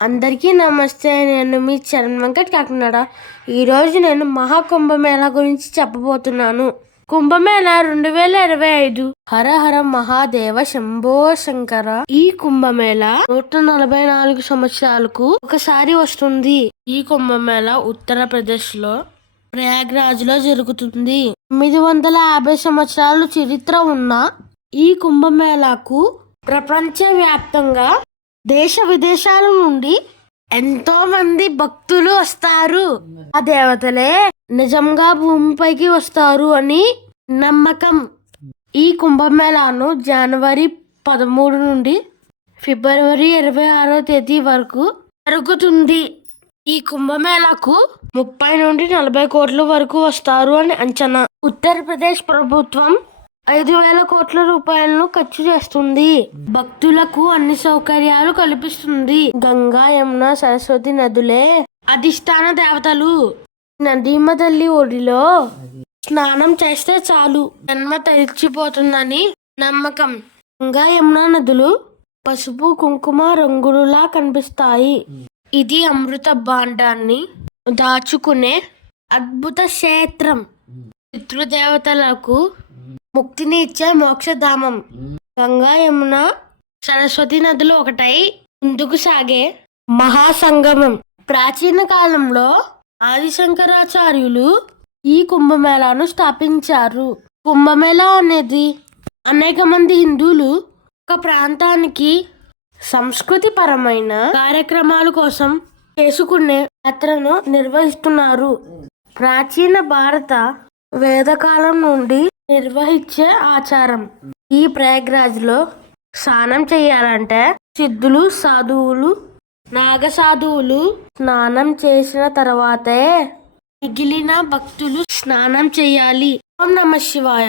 అందరికీ నమస్తే. నేను మీ చరణ్ వెంకట్ కాకినాడ. ఈరోజు నేను మహాకుంభమేళా గురించి చెప్పబోతున్నాను. కుంభమేళా 2025 హర హర మహాదేవ శంభో శంకర. ఈ కుంభమేళా 144 సంవత్సరాలకు ఒకసారి వస్తుంది. ఈ కుంభమేళా ఉత్తరప్రదేశ్ లో ప్రయాగ్రాజ్ లో జరుగుతుంది. 950 సంవత్సరాలు చరిత్ర ఉన్న ఈ కుంభమేళాకు ప్రపంచ వ్యాప్తంగా దేశ విదేశాల నుండి ఎంతో మంది భక్తులు వస్తారు. ఆ దేవతలే నిజంగా భూమిపైకి వస్తారు అని నమ్మకం. ఈ కుంభమేళాను జనవరి 13 నుండి ఫిబ్రవరి 26వ తేదీ వరకు జరుగుతుంది. ఈ కుంభమేళాకు 30 నుండి 40 కోట్ల వరకు వస్తారు అని అంచనా. ఉత్తరప్రదేశ్ ప్రభుత్వం 5,000 కోట్ల రూపాయలను ఖర్చు చేస్తుంది. భక్తులకు అన్ని సౌకర్యాలు కల్పిస్తుంది. గంగా, యమున, సరస్వతి నదులే అధిష్టాన దేవతలు. నదీమ తల్లి ఒడిలో స్నానం చేస్తే చాలు జన్మ తరిచిపోతుందని నమ్మకం. గంగా, యమున నదులు పసుపు కుంకుమ రంగులులా కనిపిస్తాయి. ఇది అమృత భాండాన్ని దాచుకునే అద్భుత క్షేత్రం. పితృదేవతలకు ముక్తిని ఇచ్చే మోక్షధామం. గంగా, యమున, సరస్వతి నదులు ఒకటై ముందుకు సాగే మహాసంగమం. ప్రాచీన కాలంలో ఆదిశంకరాచార్యులు ఈ కుంభమేళాను స్థాపించారు. కుంభమేళా అనేది అనేక మంది హిందువులు ఒక ప్రాంతానికి సంస్కృతి పరమైన కార్యక్రమాల కోసం చేసుకునే యాత్రను నిర్వహిస్తున్నారు. ప్రాచీన భారత వేదకాలం నుండి నిర్వహించే ఆచారం. ఈ ప్రయాగ్రాజ్ లో స్నానం చేయాలంటే సిద్ధులు, సాధువులు, నాగ సాధువులు స్నానం చేసిన తర్వాతే మిగిలిన భక్తులు స్నానం చేయాలి. ఓం నమః శివాయ.